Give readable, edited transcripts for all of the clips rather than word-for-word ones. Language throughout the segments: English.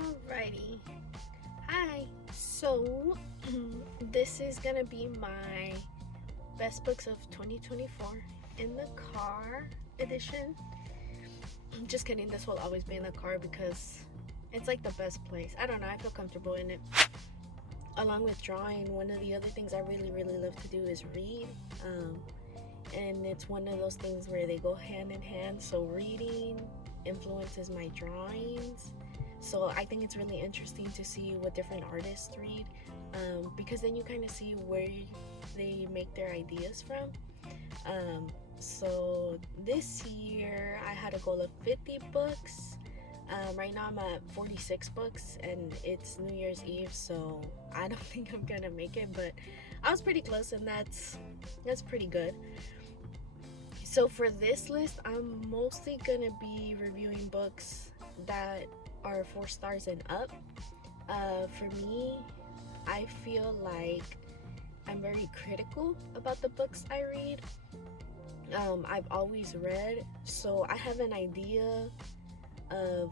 Alrighty. Hi. So, this is gonna be my best books of 2024 in the car edition. Just kidding, this will always be in the car because it's like the best place. I don't know, I feel comfortable in it. Along with drawing, one of the other things I really love to do is read. And it's one of those things where they go hand in hand. So, reading influences my drawings. So I think it's really interesting to see what different artists read, because then you kind of see where they make their ideas from. So this year I had a goal of 50 books. Right now I'm at 46 books and it's New Year's Eve, so I don't think I'm gonna make it, but I was pretty close, and that's pretty good. So for this list, I'm mostly gonna be reviewing books that are 4 stars and up. For me, I feel like I'm very critical about the books I read. I've always read, so I have an idea of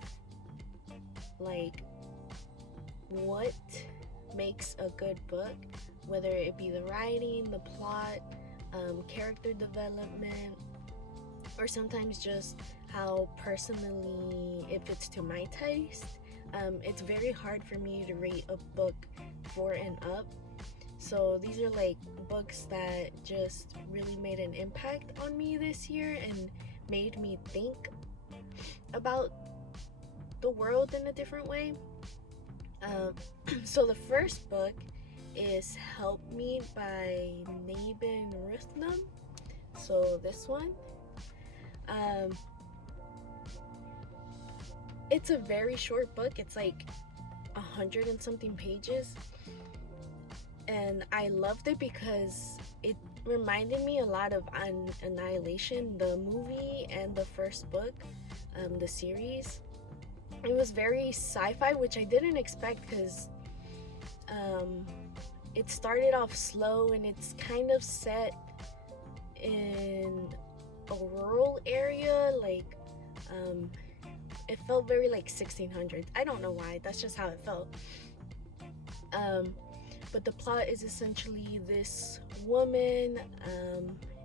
like what makes a good book, whether it be the writing, the plot, character development, or sometimes just how personally it fits to my taste. It's very hard for me to rate a book 4 and up. So these are like books that just really made an impact on me this year and made me think about the world in a different way. So the first book is Help Me by Nabin Ruthnam. So this one, um, it's a very short book. It's like 100 and something pages, and I loved it because it reminded me a lot of Annihilation, the movie, and the first book, the series. It was very sci-fi, which I didn't expect because it started off slow and it's kind of set in a rural area. Like, it felt very like 1600s. I don't know why, that's just how it felt. But the plot is essentially this woman,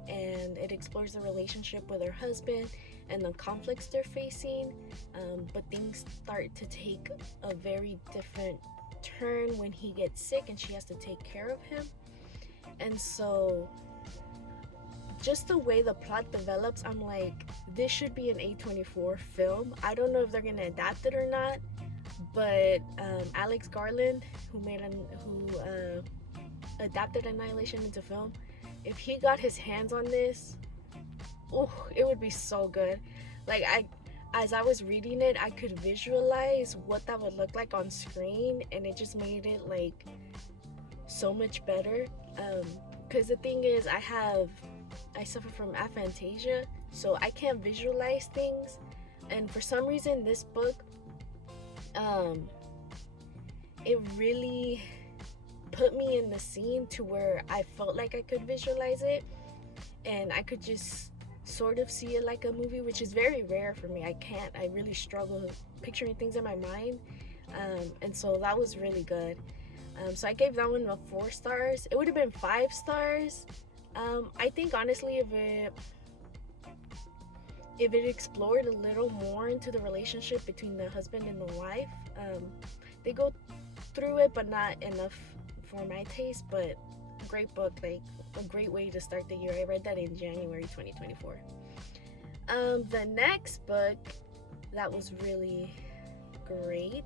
and it explores the relationship with her husband and the conflicts they're facing. But things start to take a very different turn when he gets sick and she has to take care of him. And so just the way the plot develops, I'm like, this should be an A24 film. I don't know if they're gonna adapt it or not, but Alex Garland, who adapted Annihilation into film, if he got his hands on this, oh, it would be so good. Like, as I was reading it, I could visualize what that would look like on screen, and it just made it like so much better. Because the thing is, I suffer from aphantasia, so I can't visualize things. And for some reason, this book, it really put me in the scene to where I felt like I could visualize it, and I could just sort of see it like a movie, which is very rare for me. I really struggle picturing things in my mind. And so that was really good. So I gave that one a 4 stars. It would have been 5 stars. I think honestly, if it explored a little more into the relationship between the husband and the wife, they go through it, but not enough for my taste. But great book, like a great way to start the year. I read that in January 2024. The next book that was really great,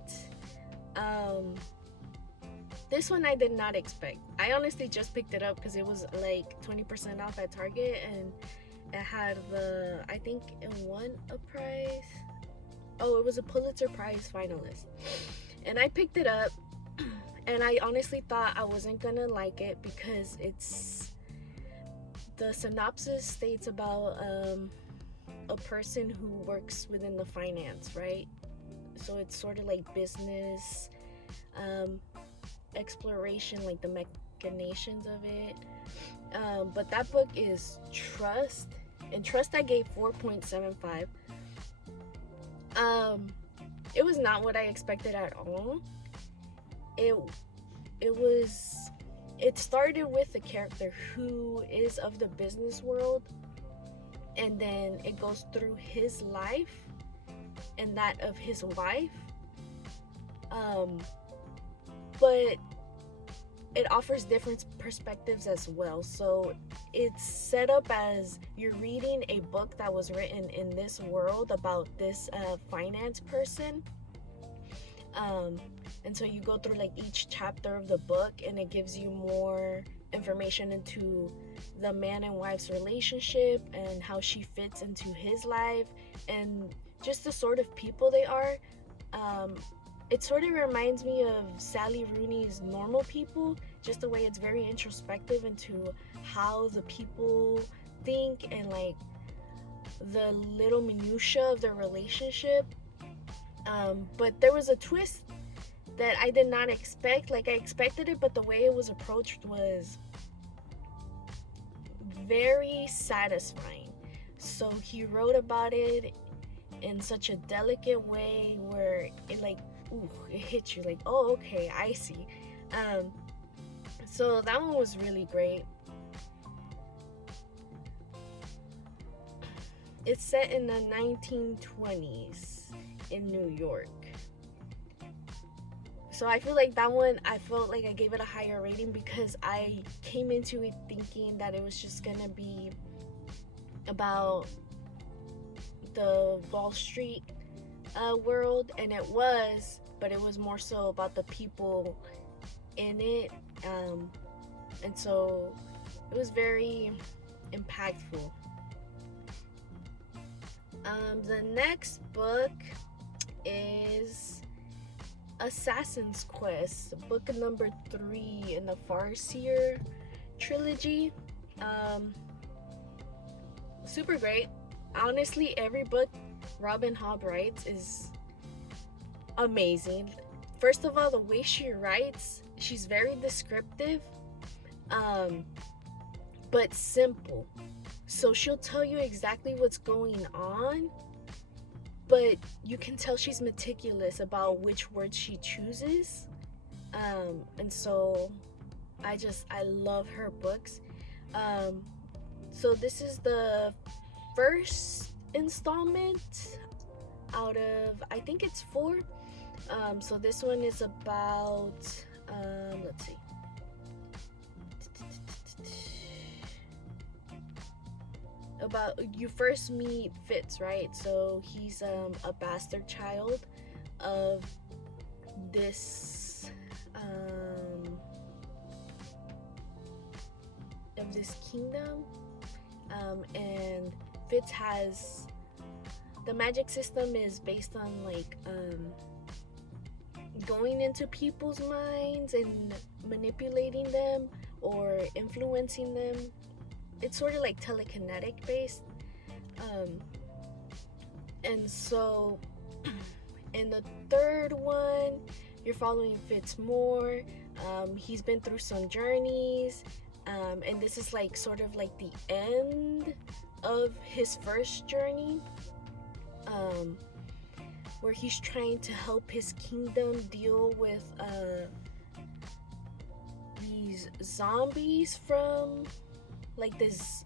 this one I did not expect. I honestly just picked it up because it was like 20% off at Target, and it had I think it won a prize. Oh, it was a Pulitzer Prize finalist. And I picked it up, and I honestly thought I wasn't gonna like it because the synopsis states about a person who works within the finance, right? So it's sort of like business, exploration, like the machinations of it. But that book is Trust, and Trust I gave 4.75. it was not what I expected at all. It it was it started with a character who is of the business world, and then it goes through his life and that of his wife. But it offers different perspectives as well. So it's set up as you're reading a book that was written in this world about this finance person. And so you go through like each chapter of the book, and it gives you more information into the man and wife's relationship and how she fits into his life and just the sort of people they are. It sort of reminds me of Sally Rooney's Normal People, just the way it's very introspective into how the people think and like the little minutia of their relationship. But there was a twist that I did not expect. Like, I expected it, but the way it was approached was very satisfying. So he wrote about it in such a delicate way where it like, ooh, it hits you like, oh, okay, I see. So that one was really great. It's set in the 1920s in New York. So I feel like that one, I felt like I gave it a higher rating because I came into it thinking that it was just gonna be about the Wall Street world, and it was, but it was more so about the people in it, and so it was very impactful. The next book is Assassin's Quest, book number 3 in the Farseer trilogy. Super great. Honestly, every book Robin Hobb writes is amazing. First of all, the way she writes, she's very descriptive, but simple. So she'll tell you exactly what's going on, but you can tell she's meticulous about which words she chooses. And so I love her books. So this is the first installment out of, I think it's 4. So this one is about, let's see. About, you first meet Fitz, right? So he's a bastard child of this kingdom, and Fitz has, the magic system is based on like going into people's minds and manipulating them or influencing them. It's sort of like telekinetic based. And so in the third one, you're following Fitz more. He's been through some journeys, and this is like sort of like the end of his first journey, where he's trying to help his kingdom deal with these zombies from like this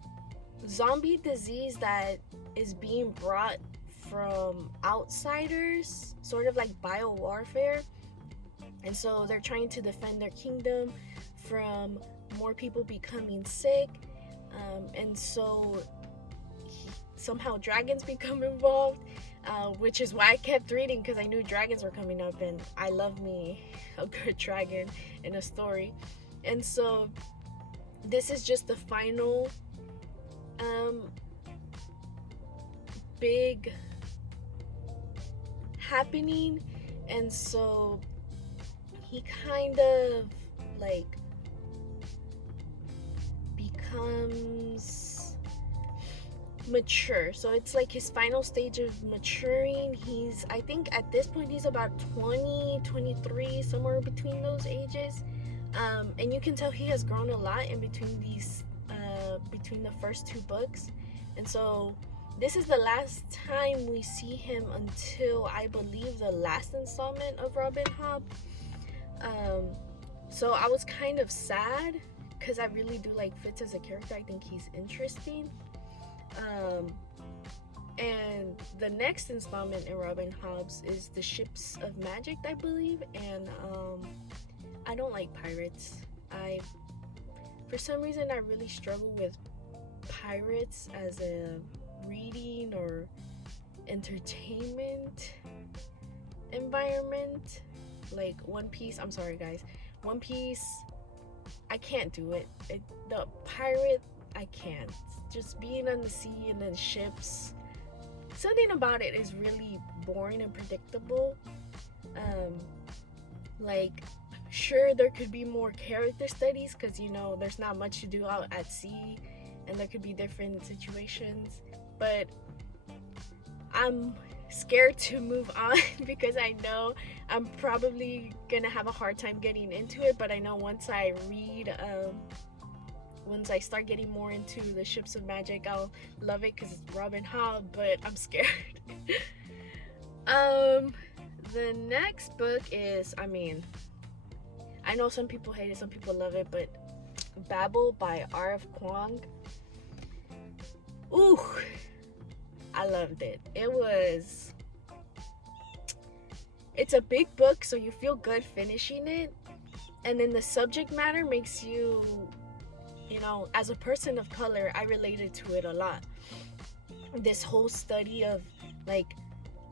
zombie disease that is being brought from outsiders, sort of like biowarfare. And so they're trying to defend their kingdom from more people becoming sick, and so somehow dragons become involved, which is why I kept reading, because I knew dragons were coming up, and I love me a good dragon in a story. And so this is just the final big happening, and so he kind of like becomes mature. So it's like his final stage of maturing. He's, I think at this point he's about 20, 23, somewhere between those ages. And you can tell he has grown a lot in between these between the first 2 books. And so this is the last time we see him until I believe the last installment of Robin Hobb. So I was kind of sad because I really do like Fitz as a character. I think he's interesting. And the next installment in Robin Hobb's is the Ships of Magic, I believe. And I don't like pirates. For some reason, I really struggle with pirates as a reading or entertainment environment. Like One Piece, I'm sorry guys, One Piece, I can't do it. The pirate, I can't. Just being on the sea and then ships, something about it is really boring and predictable. Like, sure, there could be more character studies because, you know, there's not much to do out at sea and there could be different situations, but I'm scared to move on because I know I'm probably gonna have a hard time getting into it. But I know once I read, once I start getting more into the Ships of Magic, I'll love it because it's Robin Hobb, but I'm scared. The next book is, I mean, I know some people hate it, some people love it, but Babel by R.F. Kuang. Ooh, I loved it. It's a big book, so you feel good finishing it. And then the subject matter makes you, you know, as a person of color, I related to it a lot. This whole study of like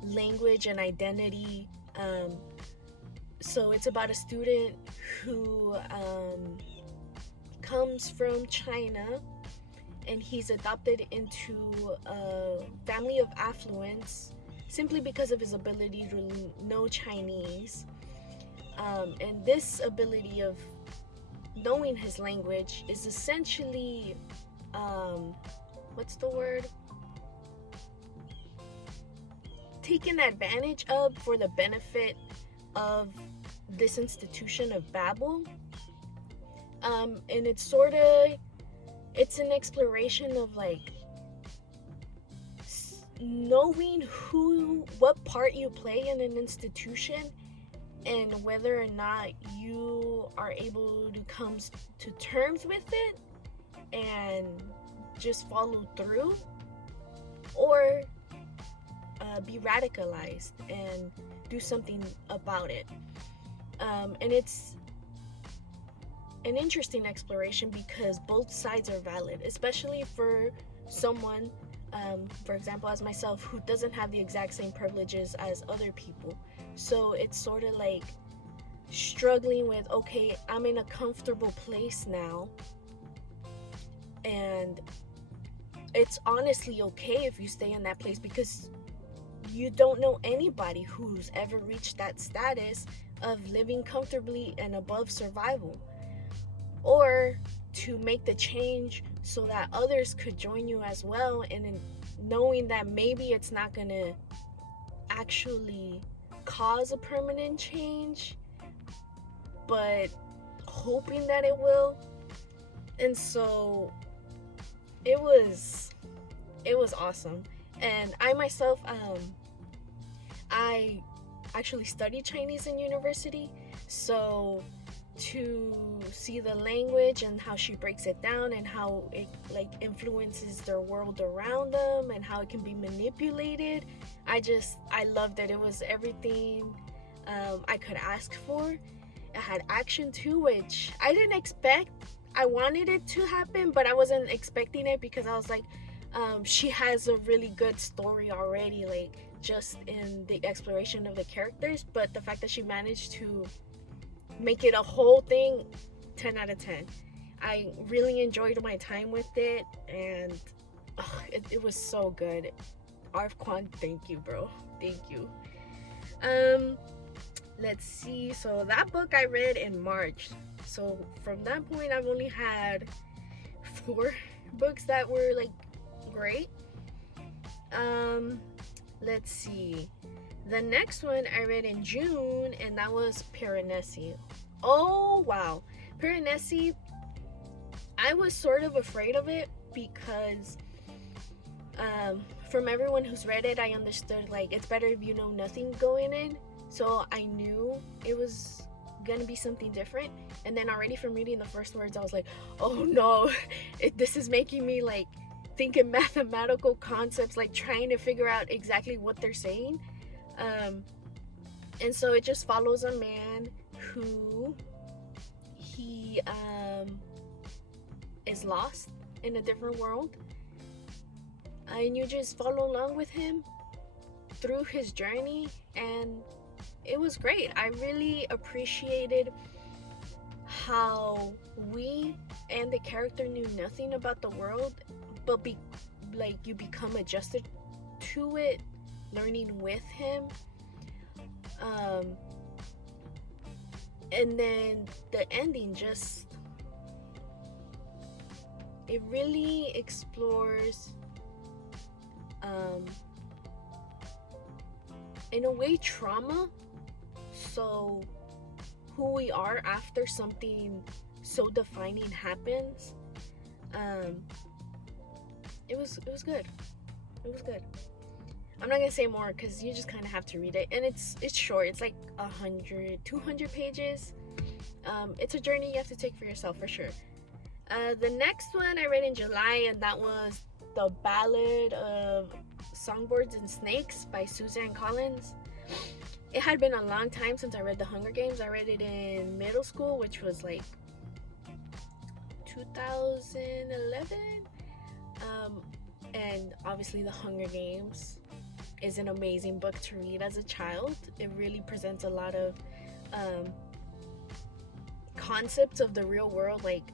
language and identity. So it's about a student who comes from China, and he's adopted into a family of affluence simply because of his ability to know Chinese. And this ability of knowing his language is essentially, what's the word? Taken advantage of for the benefit of this institution of Babel. And it's an exploration of like knowing what part you play in an institution and whether or not you are able to come to terms with it and just follow through, or be radicalized and do something about it. And it's an interesting exploration because both sides are valid, especially for someone, for example, as myself, who doesn't have the exact same privileges as other people. So it's sort of like struggling with, okay, I'm in a comfortable place now, and it's honestly okay if you stay in that place because you don't know anybody who's ever reached that status of living comfortably and above survival, or to make the change so that others could join you as well, and in knowing that maybe it's not gonna actually cause a permanent change, but hoping that it will. And so it was awesome. And I myself, I actually studied Chinese in university, so to see the language and how she breaks it down and how it like influences their world around them and how it can be manipulated, I loved it. It was everything I could ask for. It had action too, which I didn't expect. I wanted it to happen, but I wasn't expecting it because I was like, she has a really good story already, like just in the exploration of the characters. But the fact that she managed to make it a whole thing, 10 out of 10. I really enjoyed my time with it, and it was so good. Arf Kwan, thank you, bro. Thank you. Let's see. So that book I read in March. So from that point, I've only had 4 books that were like great. Let's see. The next one I read in June, and that was Piranesi. Oh wow, Piranesi. I was sort of afraid of it because from everyone who's read it, I understood like it's better if you know nothing going in. So I knew it was gonna be something different. And then already from reading the first words, I was like, oh no, this is making me like think in mathematical concepts, like trying to figure out exactly what they're saying. And so it just follows a man who he is lost in a different world, and you just follow along with him through his journey, and it was great. I really appreciated how we and the character knew nothing about the world, but you become adjusted to it, learning with him. And then the ending just, it really explores in a way trauma, so who we are after something so defining happens. It was good. It was good. I'm not gonna say more because you just kind of have to read it, and it's short. It's like 200 pages. It's a journey you have to take for yourself for sure. The next one I read in July, and that was The Ballad of Songbirds and Snakes by Suzanne Collins. It had been a long time since I read The Hunger Games. I read it in middle school, which was like 2011. And obviously The Hunger Games is an amazing book to read as a child. It really presents a lot of concepts of the real world, like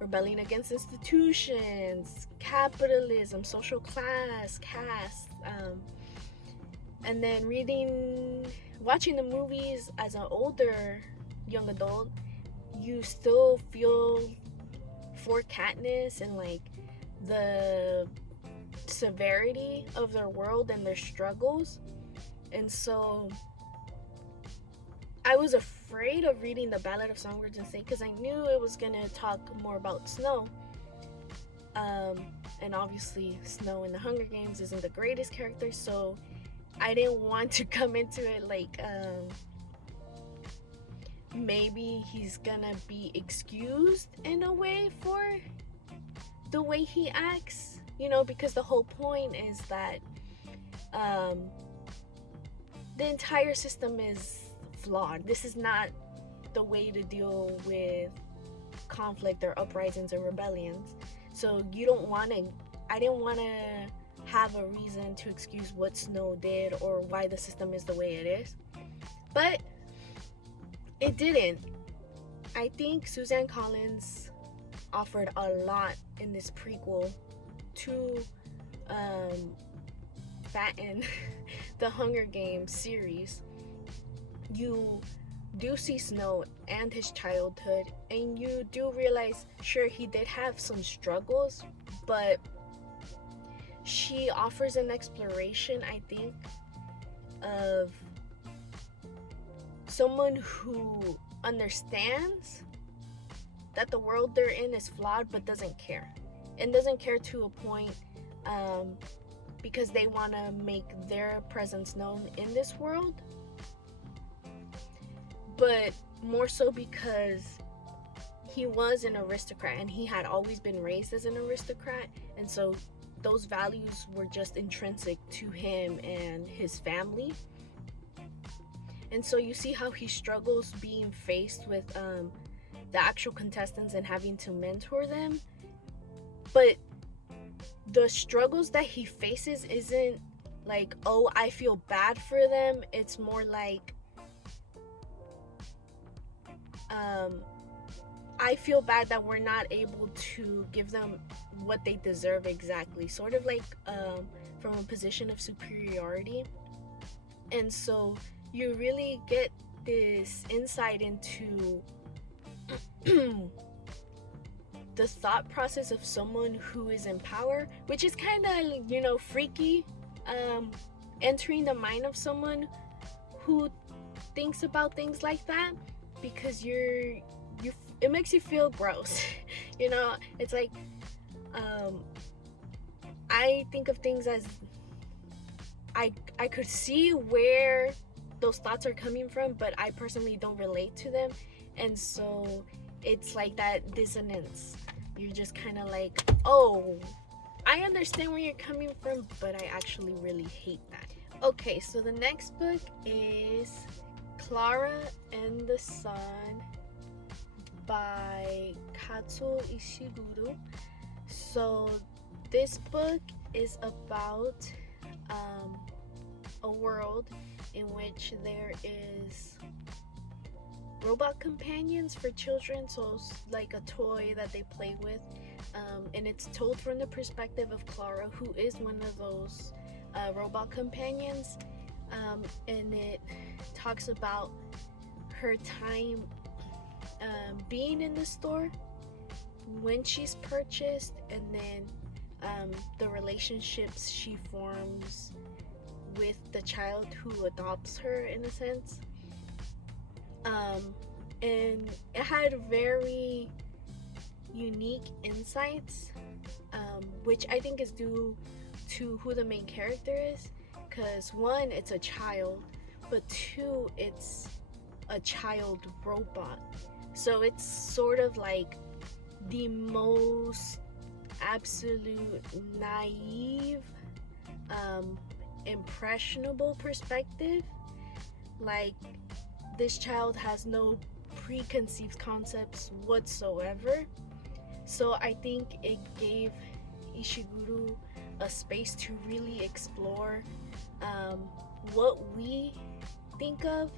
rebelling against institutions, capitalism, social class, caste, and then watching the movies as an older young adult, you still feel for Katniss and like the severity of their world and their struggles. And so I was afraid of reading The Ballad of Songbirds and Snakes because I knew it was gonna talk more about Snow. And obviously Snow in The Hunger Games isn't the greatest character, so I didn't want to come into it like maybe he's gonna be excused in a way for the way he acts, because the whole point is that the entire system is flawed. This is not the way to deal with conflict or uprisings or rebellions. So I didn't want to have a reason to excuse what Snow did or why the system is the way it is. But it didn't. I think Suzanne Collins offered a lot in this prequel to fatten the Hunger Games series. You do see Snow and his childhood, and you do realize, sure, he did have some struggles, but she offers an exploration, I think, of someone who understands that the world they're in is flawed but doesn't care. And doesn't care to a point because they want to make their presence known in this world, but more so because he was an aristocrat and he had always been raised as an aristocrat, and so those values were just intrinsic to him and his family. And so you see how he struggles being faced with the actual contestants and having to mentor them. But the struggles that he faces isn't like, oh, I feel bad for them. It's more like, I feel bad that we're not able to give them what they deserve exactly. Sort of like from a position of superiority. And so you really get this insight into the thought process of someone who is in power, which is kind of, freaky, entering the mind of someone who thinks about things like that, because it makes you feel gross. It's like I think of things as I could see where those thoughts are coming from, but I personally don't relate to them. And so it's like that dissonance. You're just kind of like, oh, I understand where you're coming from, but I actually really hate that. Okay, so the next book is Clara and the Sun by Kazuo Ishiguro. So this book is about a world in which there is robot companions for children, so it's like a toy that they play with, and it's told from the perspective of Clara, who is one of those robot companions, and it talks about her time being in the store when she's purchased, and then the relationships she forms with the child who adopts her, in a sense. And it had very unique insights, which I think is due to who the main character is, because one, it's a child, but two, it's a child robot. So it's sort of like the most absolute naive, impressionable perspective. Like, this child has no preconceived concepts whatsoever. So I think it gave Ishiguro a space to really explore what we think of,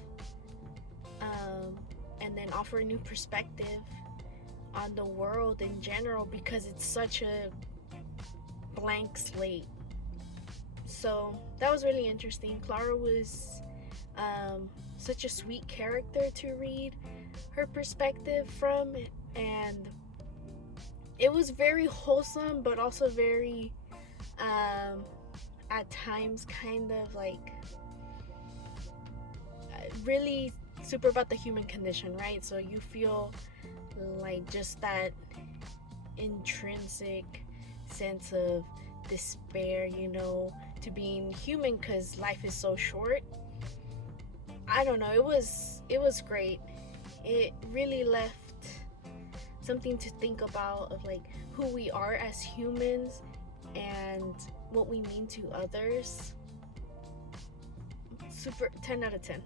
and then offer a new perspective on the world in general, because it's such a blank slate. So that was really interesting. Clara was such a sweet character to read her perspective from, and it was very wholesome, but also very at times kind of like really super about the human condition, right? So you feel like just that intrinsic sense of despair, to being human, because life is so short. I don't know, it was great. It really left something to think about, of like who we are as humans and what we mean to others. Super 10 out of 10.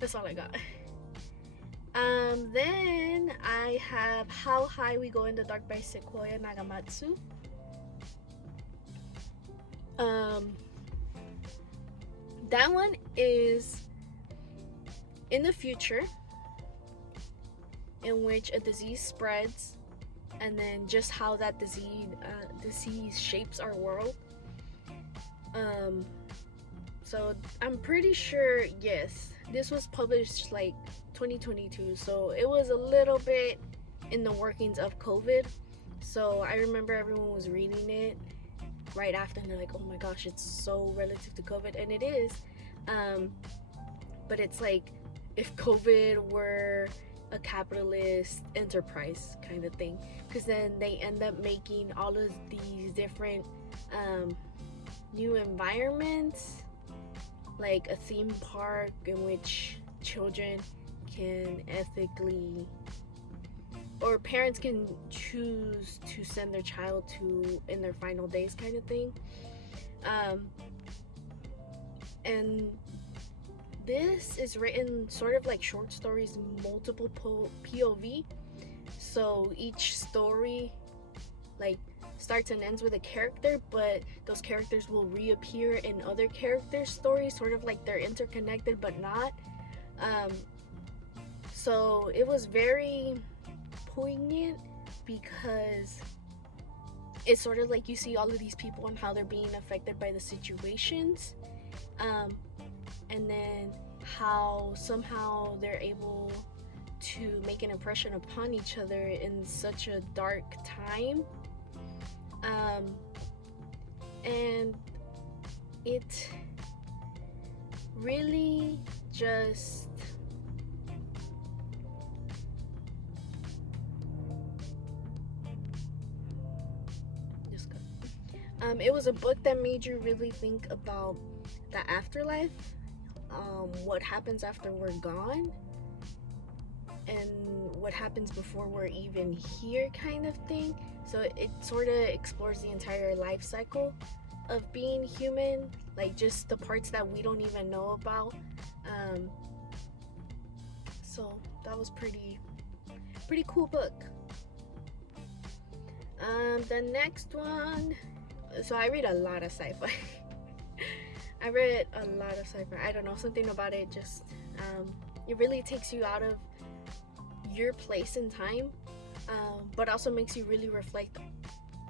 That's all I got. Then I have How High We Go in the Dark by Sequoia Nagamatsu. That one is in the future, in which a disease spreads, and then just how that disease shapes our world. So I'm pretty sure, yes, this was published like 2022, so it was a little bit in the workings of COVID. So I remember everyone was reading it right after, and they're like, oh my gosh, it's so relative to COVID, and it is. But it's like if COVID were a capitalist enterprise kind of thing, because then they end up making all of these different new environments, like a theme park in which children can ethically, or parents can choose to send their child to in their final days, kind of thing. And this is written sort of like short stories, multiple POV. So each story like starts and ends with a character, but those characters will reappear in other characters' stories, sort of like they're interconnected but not. So it was very poignant, because it's sort of like you see all of these people and how they're being affected by the situations, and then how somehow they're able to make an impression upon each other in such a dark time. And it really just It was a book that made you really think about the afterlife, what happens after we're gone, and what happens before we're even here, kind of thing. So it sort of explores the entire life cycle of being human, like just the parts that we don't even know about. So that was pretty cool book. The next one. So I read a lot of sci-fi. I read a lot of sci-fi. I don't know, something about it just it really takes you out of your place in time, but also makes you really reflect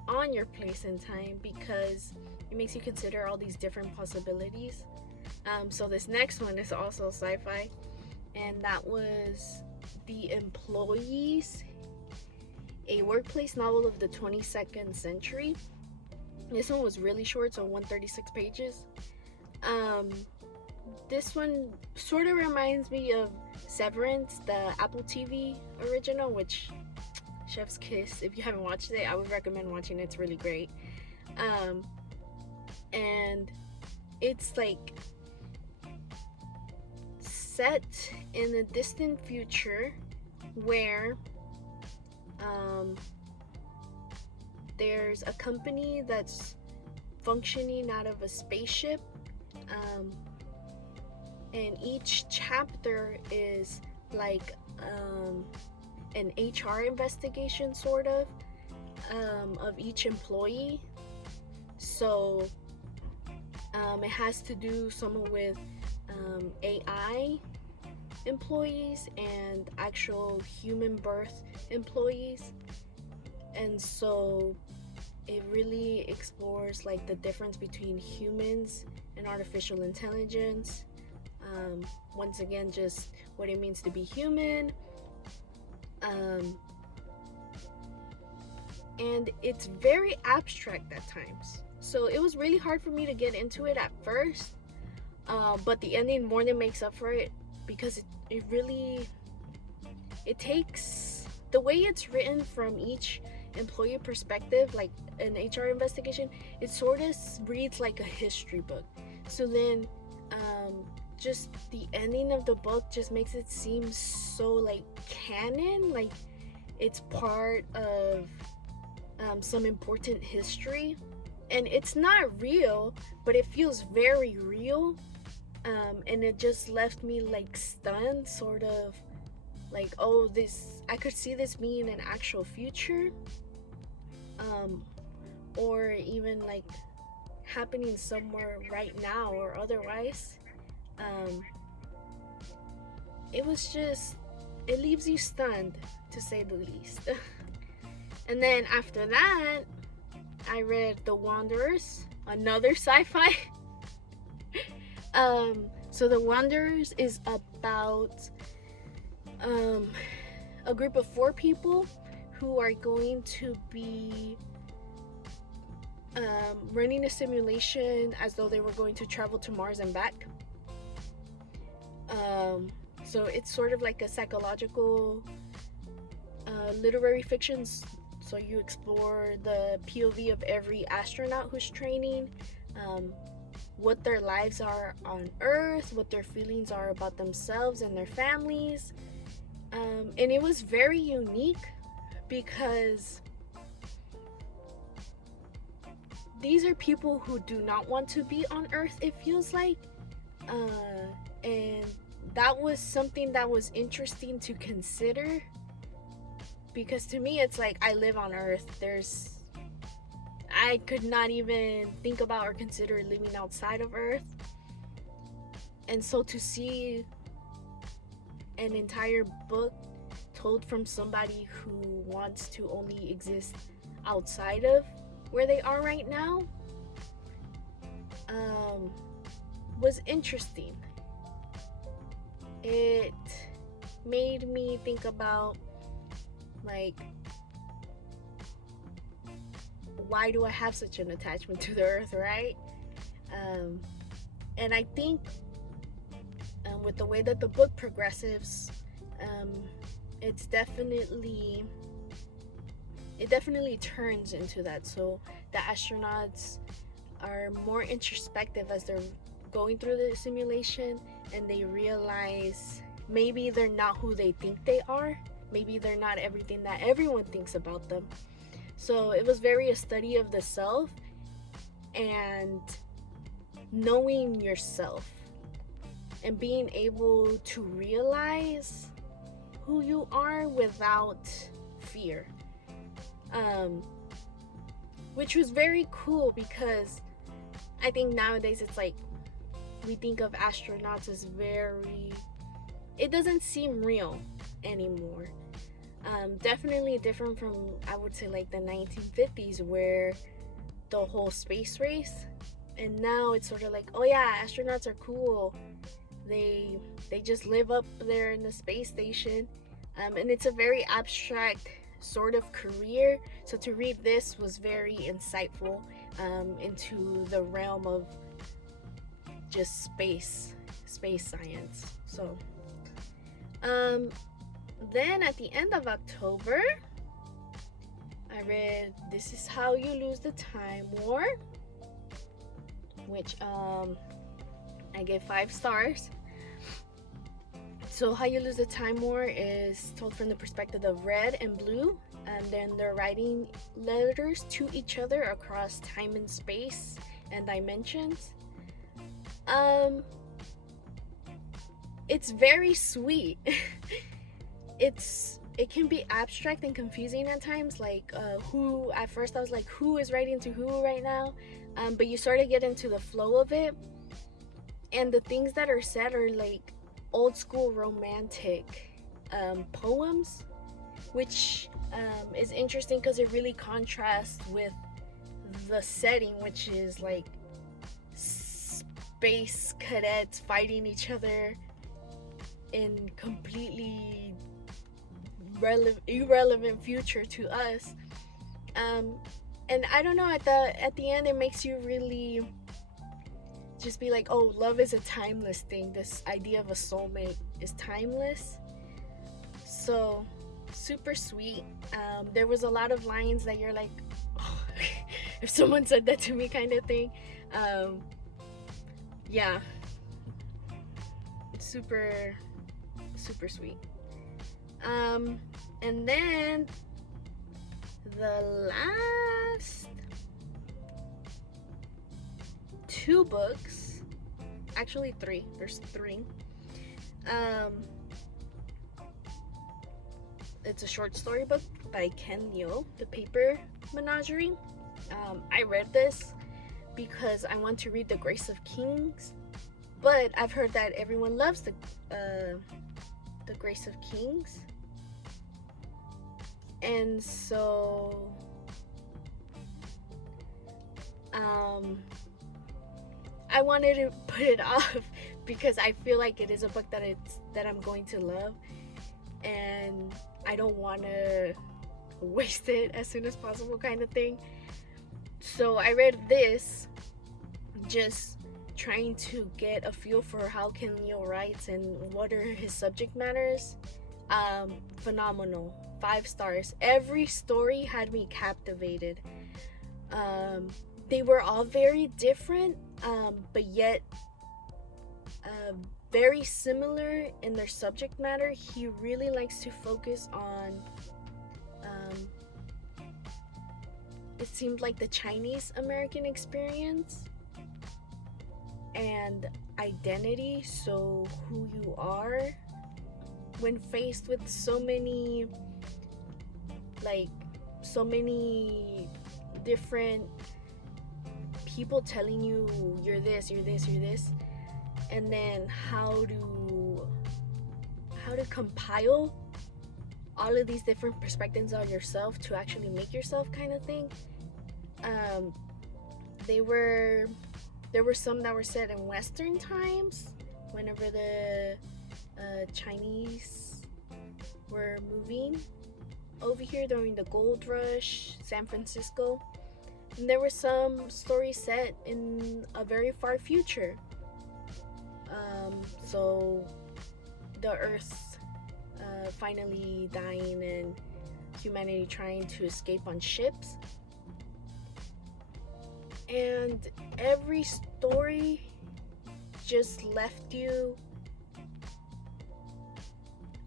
on your place in time, because it makes you consider all these different possibilities. So this next one is also sci-fi, and that was The Employees, a workplace novel of the 22nd century. This one was really short, so 136 pages. This one sort of reminds me of Severance, the Apple TV original, which chef's kiss. If you haven't watched it, I would recommend watching it. It's really great. And it's like set in a distant future where there's a company that's functioning out of a spaceship, and each chapter is like an HR investigation sort of each employee. So it has to do some with AI employees and actual human birth employees. And so it really explores like the difference between humans and artificial intelligence. Once again, just what it means to be human. And it's very abstract at times. So it was really hard for me to get into it at first. But the ending more than makes up for it, because it really takes the way it's written from each employee perspective, like an HR investigation. It sort of reads like a history book. So then just the ending of the book just makes it seem so like canon, like it's part of some important history, and it's not real, but it feels very real. And it just left me like stunned, sort of like, oh, this, I could see this being an actual future, or even like happening somewhere right now or otherwise. It was just, it leaves you stunned, to say the least. And then after that, I read The Wanderers, another sci-fi. So The Wanderers is about a group of 4 people who are going to be running a simulation as though they were going to travel to Mars and back. So it's sort of like a psychological literary fiction. So you explore the POV of every astronaut who's training, what their lives are on Earth, what their feelings are about themselves and their families. And it was very unique because these are people who do not want to be on Earth, it feels like. And that was something that was interesting to consider, because to me it's like, I live on Earth. I could not even think about or consider living outside of Earth. And so to see an entire book told from somebody who wants to only exist outside of where they are right now was interesting. It made me think about, like, why do I have such an attachment to the Earth, right? And I think with the way that the book progresses, it definitely turns into that. So the astronauts are more introspective as they're going through the simulation, and they realize maybe they're not who they think they are. Maybe they're not everything that everyone thinks about them. So it was very a study of the self and knowing yourself and being able to realize who you are without fear. Which was very cool, because I think nowadays it's like we think of astronauts as it doesn't seem real anymore. Definitely different from, I would say, like the 1950s, where the whole space race, and now it's sort of like, oh yeah, astronauts are cool. They just live up there in the space station, and it's a very abstract sort of career. So to read this was very insightful into the realm of just space science. So then at the end of October, I read This Is How You Lose the Time War, which I gave 5 stars. So How You Lose the Time War is told from the perspective of Red and Blue, and then they're writing letters to each other across time and space and dimensions. It's very sweet. It can be abstract and confusing at times, like who, at first I was like, who is writing to who right now? But you sort of get into the flow of it, and the things that are said are like old school romantic poems, which is interesting because it really contrasts with the setting, which is like space cadets fighting each other in completely irrelevant future to us. And I don't know, at the end it makes you really just be like, oh, love is a timeless thing. This idea of a soulmate is timeless. So super sweet. There was a lot of lines that you're like, oh, if someone said that to me, kind of thing. Yeah, super sweet. And then the last 2 books, actually 3, there's 3. It's a short story book by Ken Liu, The Paper Menagerie. I read this because I want to read The Grace of Kings, but I've heard that everyone loves the Grace of Kings, and so I wanted to put it off because I feel like it is a book that I'm going to love, and I don't want to waste it as soon as possible, kind of thing. So I read this, just trying to get a feel for how Ken Liu writes and what are his subject matters. Phenomenal, 5 stars. Every story had me captivated. They were all very different, but yet very similar in their subject matter. He really likes to focus on it seemed like the Chinese American experience and identity, so who you are when faced with so many different people telling you you're this, and then how to compile all of these different perspectives on yourself to actually make yourself, kind of thing. There were some that were set in Western times, whenever the Chinese were moving over here during the gold rush, San Francisco. And there were some stories set in a very far future. So the Earth finally dying and humanity trying to escape on ships. And every story just left you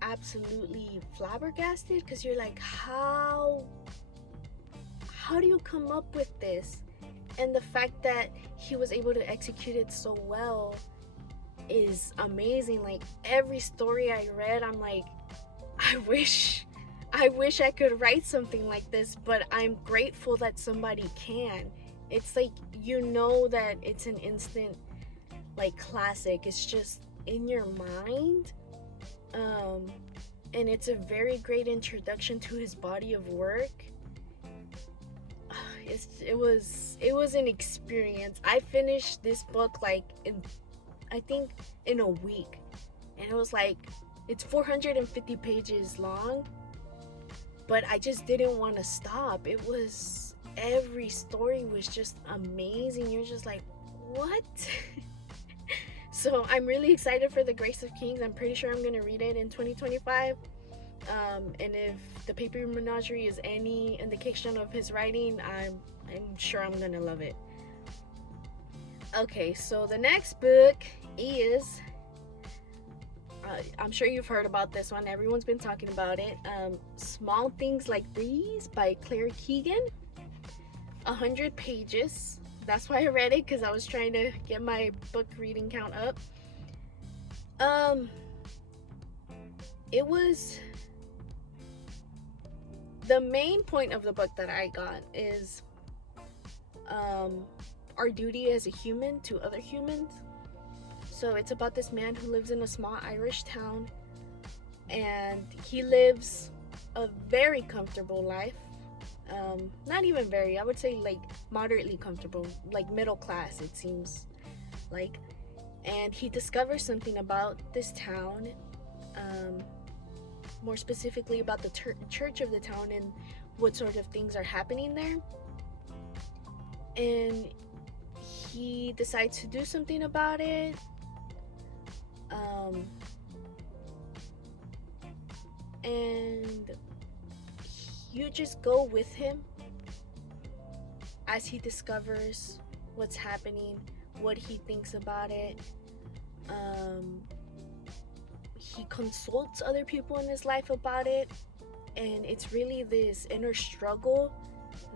absolutely flabbergasted, because you're like, how do you come up with this? And the fact that he was able to execute it so well is amazing. Like, every story I read, I'm like, I wish I could write something like this, but I'm grateful that somebody can. It's like, you know, that it's an instant like classic. It's just in your mind. And it's a very great introduction to his body of work. It was an experience. I finished this book like I think in a week, and it was like, it's 450 pages long, but I just didn't want to stop. Every story was just amazing. You're just like, what? So I'm really excited for The Grace of Kings. I'm pretty sure I'm going to read it in 2025. And if The Paper Menagerie is any indication of his writing, I'm sure I'm going to love it. Okay, so the next book is, I'm sure you've heard about this one. Everyone's been talking about it. Small Things Like These by Claire Keegan. 100 pages. That's why I read it, because I was trying to get my book reading count up. It was, the main point of the book that I got is our duty as a human to other humans. So it's about this man who lives in a small Irish town, and he lives a very comfortable life. Not even very, I would say like moderately comfortable, like middle class, it seems like. And he discovers something about this town, more specifically about the church of the town and what sort of things are happening there. And he decides to do something about it. And you just go with him as he discovers what's happening, what he thinks about it. He consults other people in his life about it, and it's really this inner struggle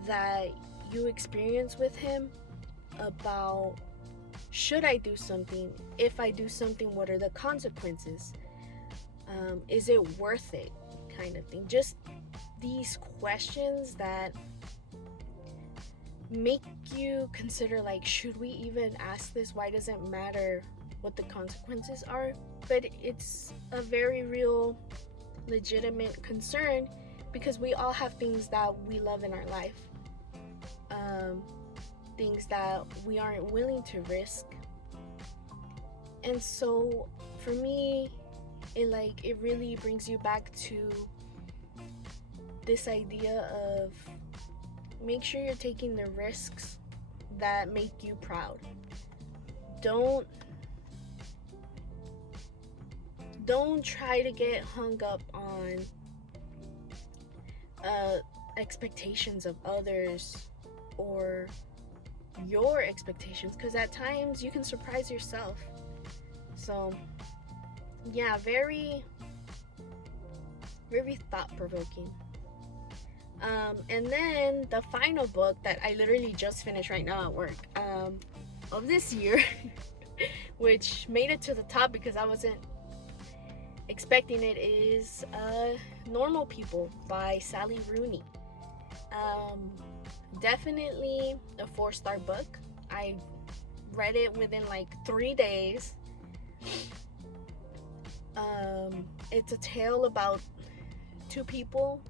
that you experience with him about, should I do something? If I do something, what are the consequences? Is it worth it? Kind of thing. Just these questions that make you consider, like, should we even ask this? Why does it matter what the consequences are? But it's a very real, legitimate concern, because we all have things that we love in our life, things that we aren't willing to risk. And so for me, it really brings you back to this idea of, make sure you're taking the risks that make you proud. Don't try to get hung up on expectations of others or your expectations, because at times you can surprise yourself. So yeah, very, very thought-provoking. And then the final book that I literally just finished right now at work, of this year, which made it to the top because I wasn't expecting it, is Normal People by Sally Rooney. Definitely a 4-star book. I read it within like 3 days. It's a tale about two people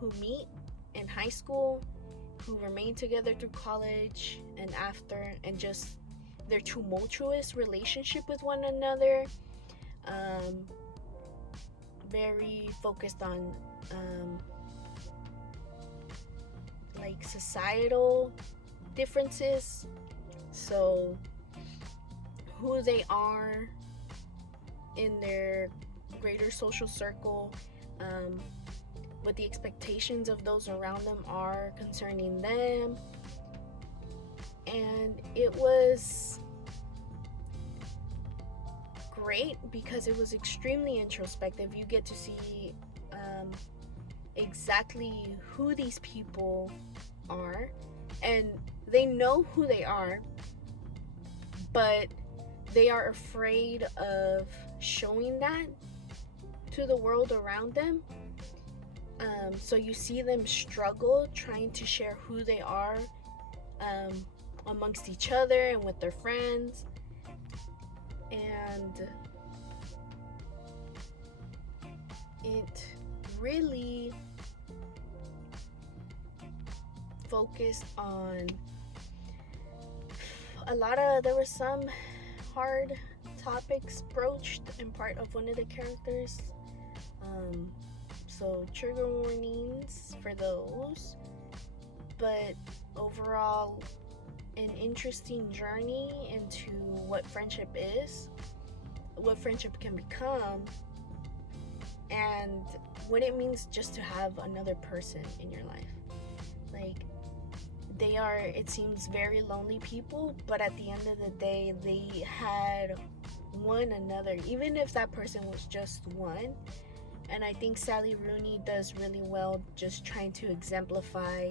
who meet in high school, who remain together through college and after, and just their tumultuous relationship with one another. Very focused on like societal differences, so who they are in their greater social circle, what the expectations of those around them are concerning them. And it was great because it was extremely introspective. You get to see exactly who these people are, and they know who they are, but they are afraid of showing that to the world around them. So you see them struggle trying to share who they are amongst each other and with their friends. And it really focused on there were some hard topics broached in part of one of the characters. So trigger warnings for those. But overall, an interesting journey into what friendship is, what friendship can become, and what it means just to have another person in your life. Like, they are, it seems, very lonely people, but at the end of the day, they had one another, even if that person was just one. And I think Sally Rooney does really well just trying to exemplify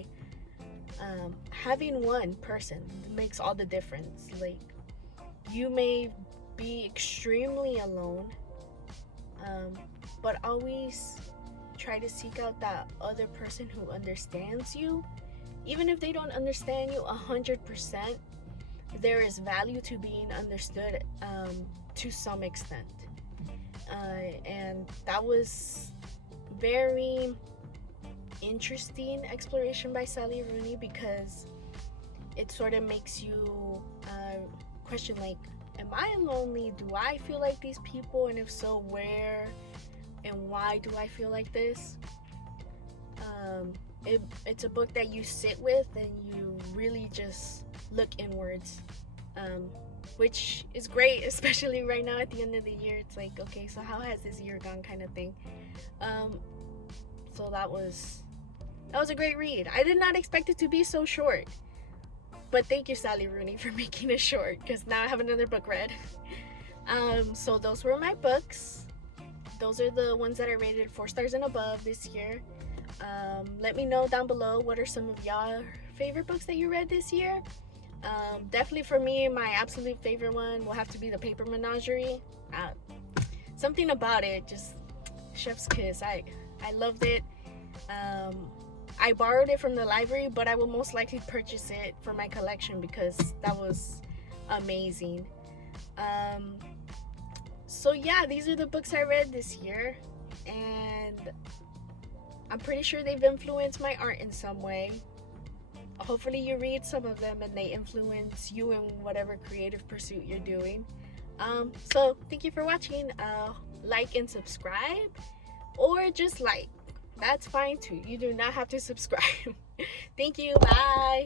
having one person makes all the difference. Like, you may be extremely alone, but always try to seek out that other person who understands you. Even if they don't understand you 100%, there is value to being understood to some extent. And that was very interesting exploration by Sally Rooney, because it sort of makes you question, like, am I lonely? Do I feel like these people? And if so, where and why do I feel like this? It's a book that you sit with and you really just look inwards, which is great, especially right now at the end of the year. It's like, okay, so how has this year gone, kind of thing. So that was a great read. I did not expect it to be so short, but thank you, Sally Rooney, for making it short, because now I have another book read. So those were my books. Those are the ones that I rated 4 stars and above this year. Let me know down below, what are some of y'all favorite books that you read this year? Definitely for me, my absolute favorite one will have to be The Paper Menagerie. Something about it, just chef's kiss. I loved it. I borrowed it from the library, but I will most likely purchase it for my collection because that was amazing. So yeah, these are the books I read this year, and I'm pretty sure they've influenced my art in some way. Hopefully you read some of them and they influence you in whatever creative pursuit you're doing. So thank you for watching. Like and subscribe, or just like. That's fine too. You do not have to subscribe. Thank you. Bye.